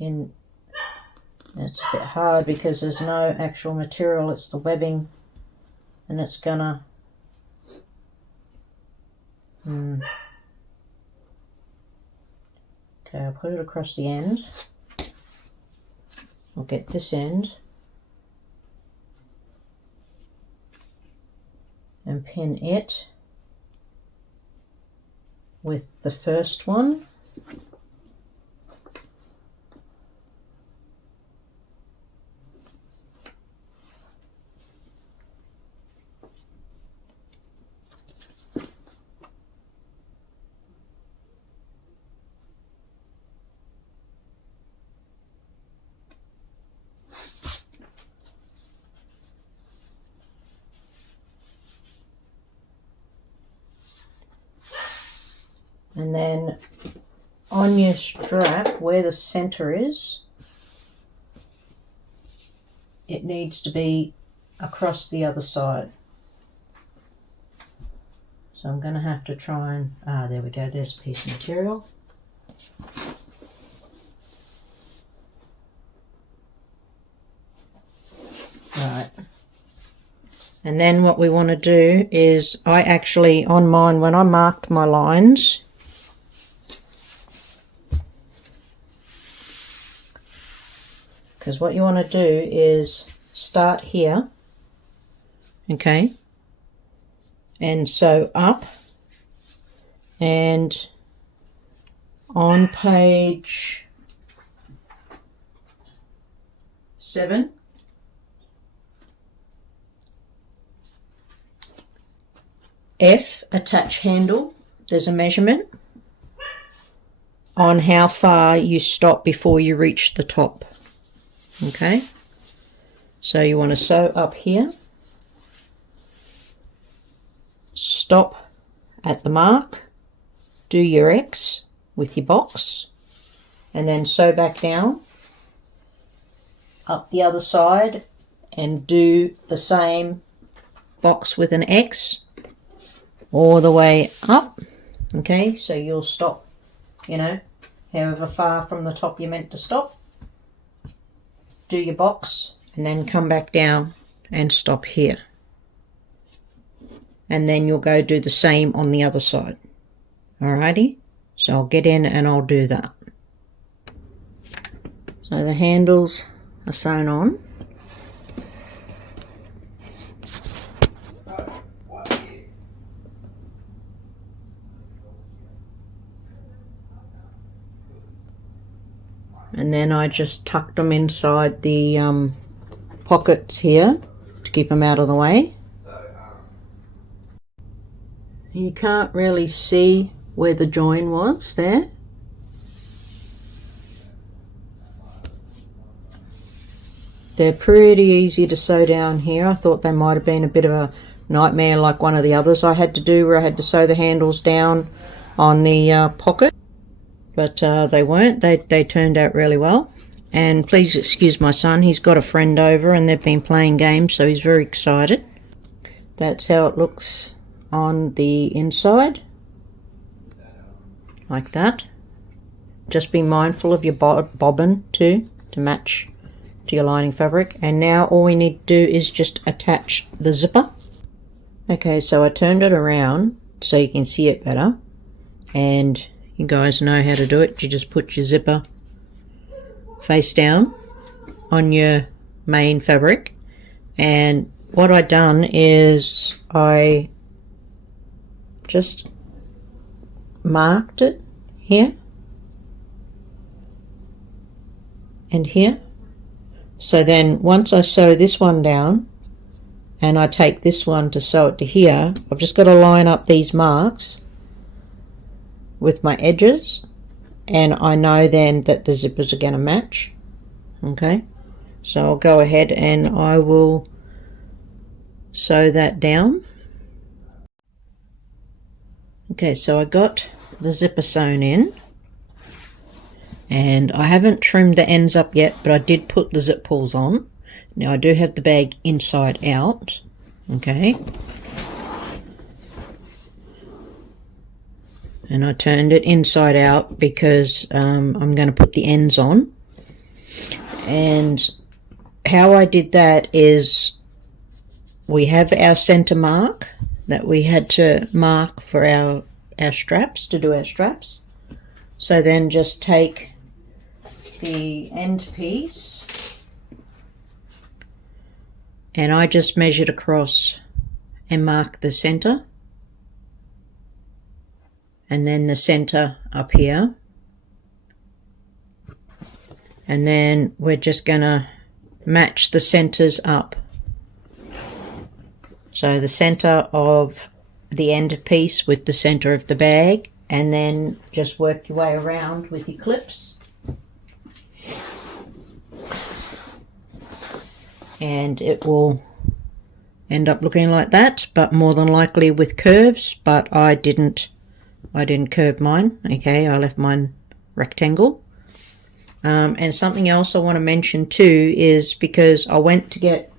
It's a bit hard because there's no actual material, it's the webbing, and it's gonna okay, I'll put it across the end. I'll get this end and pin it with the first one. And then on your strap, where the center is, it needs to be across the other side. So I'm going to have to try and, there we go, there's a piece of material. Right. And then what we want to do is, I actually, on mine, when I marked my lines, because what you want to do is start here, okay, and sew up, and on page 7, F, attach handle, there's a measurement. on how far you stop before you reach the top. Okay, so you want to sew up here, stop at the mark, do your X with your box, and then sew back down up the other side and do the same box with an X all the way up. Okay, so you'll stop, you know, however far from the top you're meant to stop. Do your box and then come back down and stop here. And then you'll go do the same on the other side. Alrighty, so I'll get in and I'll do that. So the handles are sewn on. And then I just tucked them inside the pockets here to keep them out of the way. You can't really see where the join was there. They're pretty easy to sew down here. I thought they might have been a bit of a nightmare like one of the others I had to do, where I had to sew the handles down on the pocket. But they weren't. They turned out really well. And please excuse my son, he's got a friend over and they've been playing games, so he's very excited. That's how it looks on the inside, like that. Just be mindful of your bobbin too, to match to your lining fabric. And now all we need to do is just attach the zipper. Okay, so I turned it around so you can see it better, and you guys know how to do it. You just put your zipper face down on your main fabric, and what I done is I just marked it here and here. So then once I sew this one down and I take this one to sew it to here, I've just got to line up these marks with my edges, and I know then that the zippers are going to match. Okay, so I'll go ahead and I will sew that down. Okay, so I got the zipper sewn in, and I haven't trimmed the ends up yet, but I did put the zip pulls on. Now I do have the bag inside out. Okay, and I turned it inside out because I'm going to put the ends on. And how I did that is, we have our center mark that we had to mark for our straps, to do our straps. So then just take the end piece, and I just measured across and mark the center, and then the center up here, and then we're just gonna match the centers up. So the center of the end piece with the center of the bag, and then just work your way around with your clips. And it will end up looking like that, but more than likely with curves, but I didn't curve mine. Okay, I left mine rectangle. And something else I want to mention too is, because I went to get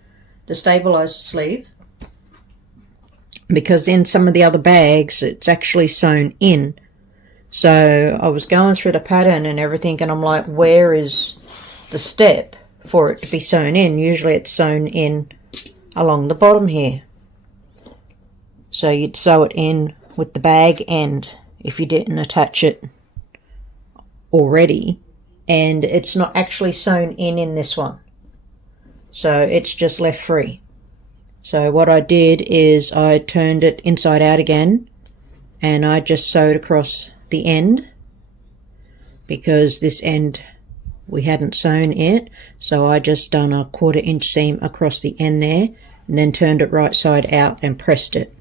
the stabilizer sleeve, because in some of the other bags it's actually sewn in. So I was going through the pattern and everything, and I'm like, where is the step for it to be sewn in? Usually it's sewn in along the bottom here. So you'd sew it in with the bag end if you didn't attach it already, and it's not actually sewn in this one, so it's just left free. So what I did is I turned it inside out again, and I just sewed across the end, because this end we hadn't sewn it, so I just done a 1/4 inch seam across the end there, and then turned it right side out and pressed it.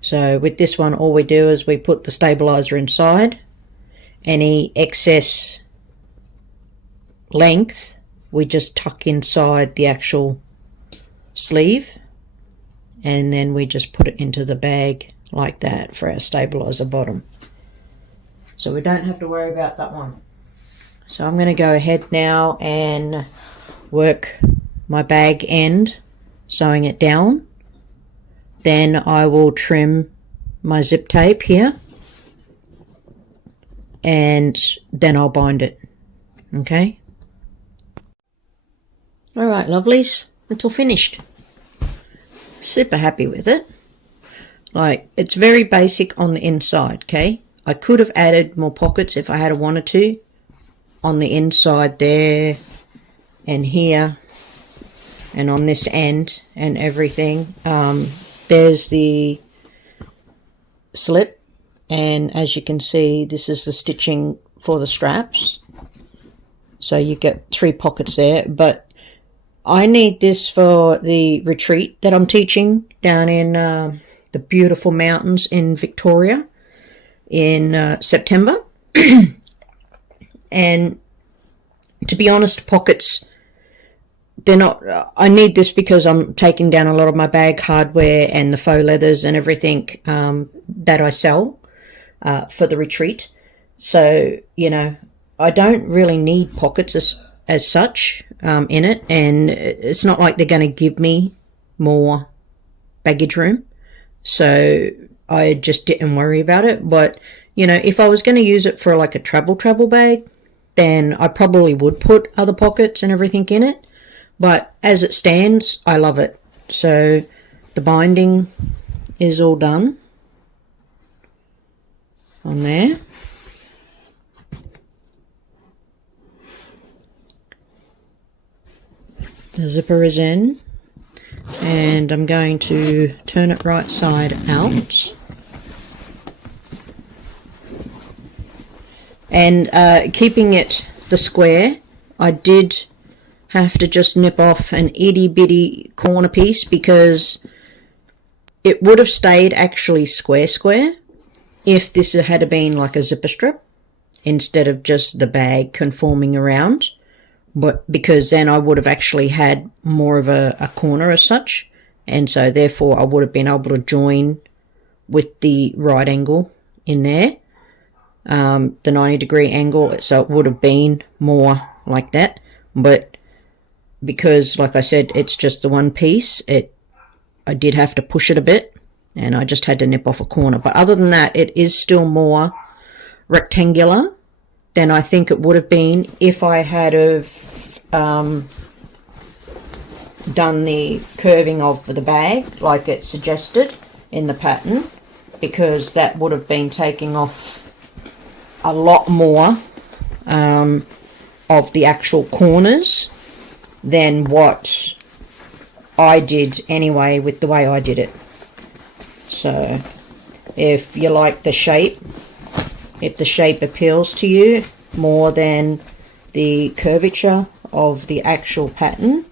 So with this one, all we do is we put the stabilizer inside, any excess length we just tuck inside the actual sleeve, and then we just put it into the bag like that for our stabilizer bottom. So we don't have to worry about that one. So I'm going to go ahead now and work my bag end, sewing it down. Then I will trim my zip tape here, and then I'll bind it. Okay. All right, lovelies, it's all finished. Super happy with it. Like, it's very basic on the inside, okay? I could have added more pockets if I had wanted to on the inside there and here and on this end and everything. There's the slip, and as you can see, this is the stitching for the straps. So you get 3 pockets there, but I need this for the retreat that I'm teaching down in the beautiful mountains in Victoria in September. And to be honest, pockets, they're not, I need this because I'm taking down a lot of my bag hardware and the faux leathers and everything that I sell for the retreat. So, you know, I don't really need pockets as such in it, and it's not like they're going to give me more baggage room, so I just didn't worry about it. But, you know, if I was going to use it for like a travel bag, then I probably would put other pockets and everything in it. But as it stands, I love it. So the binding is all done on there. The zipper is in, and I'm going to turn it right side out. And keeping it the square, I did have to just nip off an itty bitty corner piece because it would have stayed actually square if this had been like a zipper strip instead of just the bag conforming around. But because then I would have actually had more of a corner as such, and so therefore I would have been able to join with the right angle in there, the 90-degree angle, so it would have been more like that. But because, like I said, it's just the one piece, I did have to push it a bit, and I just had to nip off a corner. But other than that, it is still more rectangular than I think it would have been if I had have done the curving of the bag like it suggested in the pattern, because that would have been taking off a lot more of the actual corners than what I did anyway with the way I did it. So if you like the shape, if the shape appeals to you more than the curvature of the actual pattern,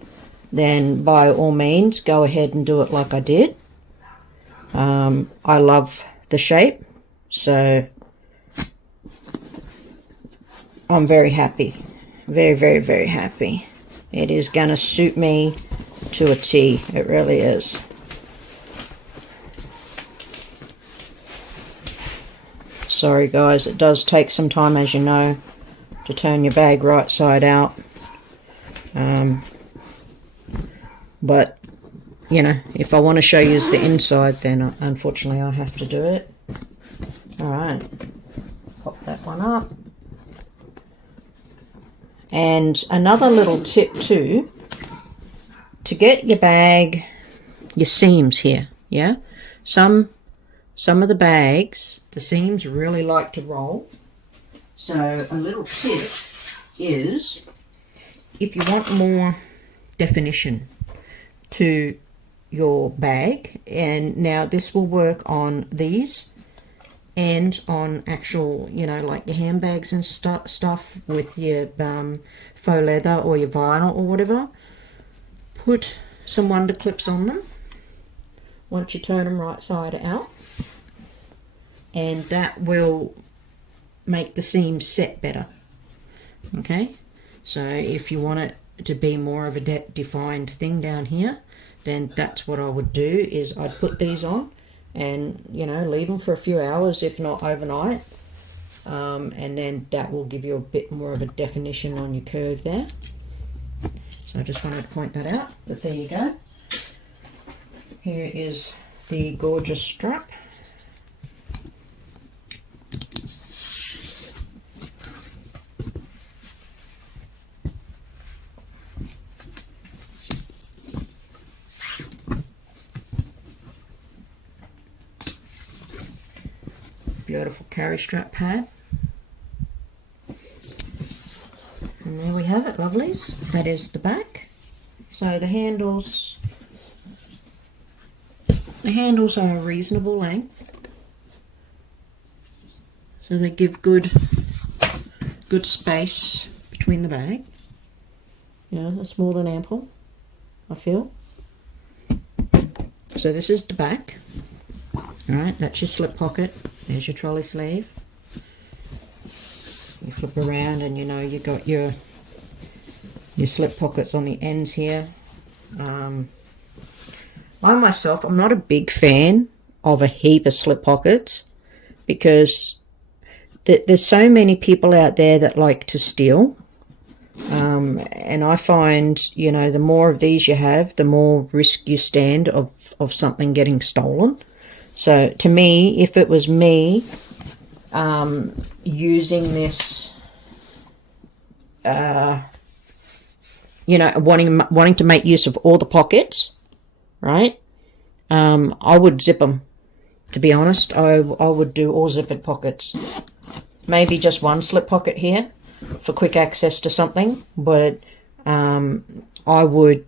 then by all means go ahead and do it like I did. I love the shape, so I'm very happy, very happy. It is going to suit me to a T. It really is. Sorry guys, it does take some time, as you know, to turn your bag right side out. But, you know, if I want to show you the inside, then unfortunately I have to do it. Alright, pop that one up. And another little tip too, to get your bag, your seams here, yeah? Some of the bags, the seams really like to roll. So a little tip is, if you want more definition to your bag, and now this will work on these and on actual, you know, like your handbags and stuff with your faux leather or your vinyl or whatever, put some wonder clips on them once you turn them right side out, and that will make the seam set better. Okay, so if you want it to be more of a defined thing down here, then that's what I would do, is I'd put these on and, you know, leave them for a few hours, if not overnight, and then that will give you a bit more of a definition on your curve there. So I just wanted to point that out, but there you go. Here is the gorgeous strap. Beautiful carry strap pad. And there we have it, lovelies. That is the back. So the handles are a reasonable length. So they give good space between the bag. You know, that's more than ample, I feel. So this is the back. Alright, that's your slip pocket. There's your trolley sleeve. You flip around and, you know, you got your slip pockets on the ends here. I myself, I'm not a big fan of a heap of slip pockets, because there's so many people out there that like to steal. And I find, you know, the more of these you have, the more risk you stand of something getting stolen. So to me, if it was me using this, you know, wanting to make use of all the pockets, right? I would zip them. To be honest, I would do all zippered pockets. Maybe just one slip pocket here for quick access to something, but I would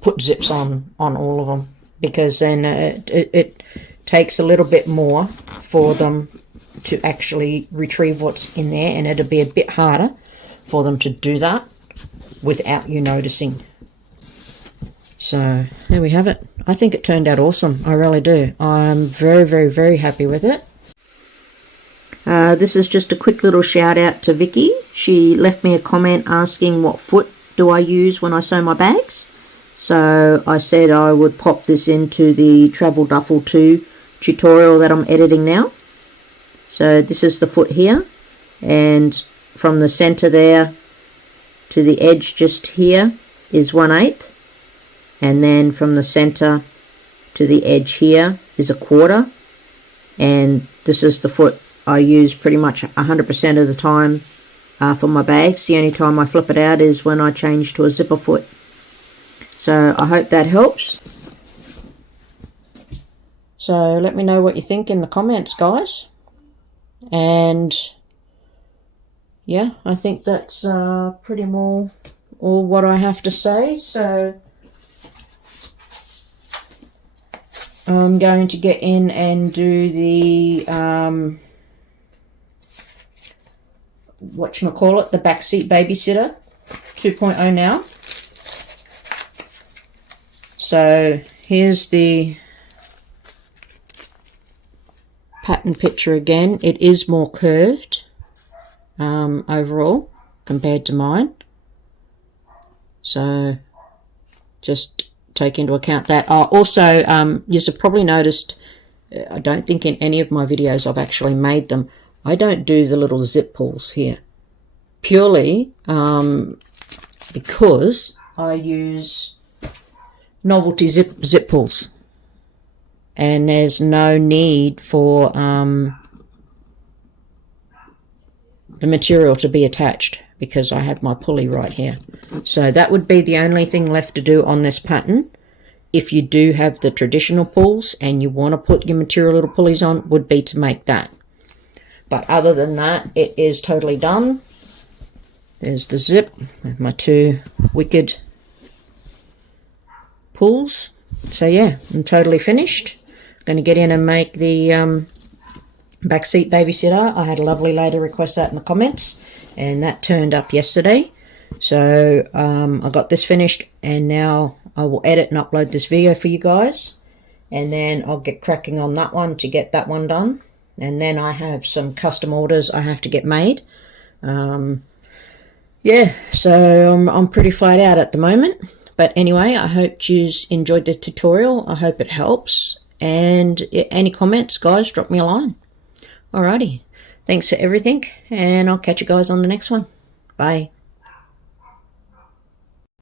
put zips on all of them, because then it takes a little bit more for them to actually retrieve what's in there, and it'll be a bit harder for them to do that without you noticing. So there we have it. I think it turned out awesome. I really do. I'm very, very, very happy with it. This is just a quick little shout out to Vicky. She left me a comment asking what foot do I use when I sew my bags. So I said I would pop this into the Travel Duffel II tutorial that I'm editing now. So this is the foot here, and from the center there to the edge just here is 1/8, and then from the center to the edge here is 1/4, and this is the foot I use pretty much 100% of the time for my bags. The only time I flip it out is when I change to a zipper foot. So I hope that helps. So let me know what you think in the comments, guys. And yeah, I think that's pretty much all what I have to say. So I'm going to get in and do the whatchamacallit, the Backseat Babysitter 2.0 now. So here's the pattern picture again. It is more curved overall compared to mine, so just take into account that. Also, you have probably noticed, I don't think in any of my videos I've actually made them, I don't do the little zip pulls here, purely because I use novelty zip pulls, and there's no need for the material to be attached, because I have my pulley right here. So that would be the only thing left to do on this pattern. If you do have the traditional pulls and you want to put your material little pulleys on, would be to make that. But other than that, it is totally done. There's the zip with my two wicked pulls. So yeah, I'm totally finished. Going to get in and make the Backseat Babysitter. I had a lovely lady request that in the comments, and that turned up yesterday. So I got this finished, and now I will edit and upload this video for you guys, and then I'll get cracking on that one to get that one done. and then I have some custom orders I have to get made. Yeah, so I'm pretty flat out at the moment. But anyway, I hope you enjoyed the tutorial. I hope it helps. And any comments, guys, drop me a line. Alrighty. Thanks for everything, and I'll catch you guys on the next one. Bye.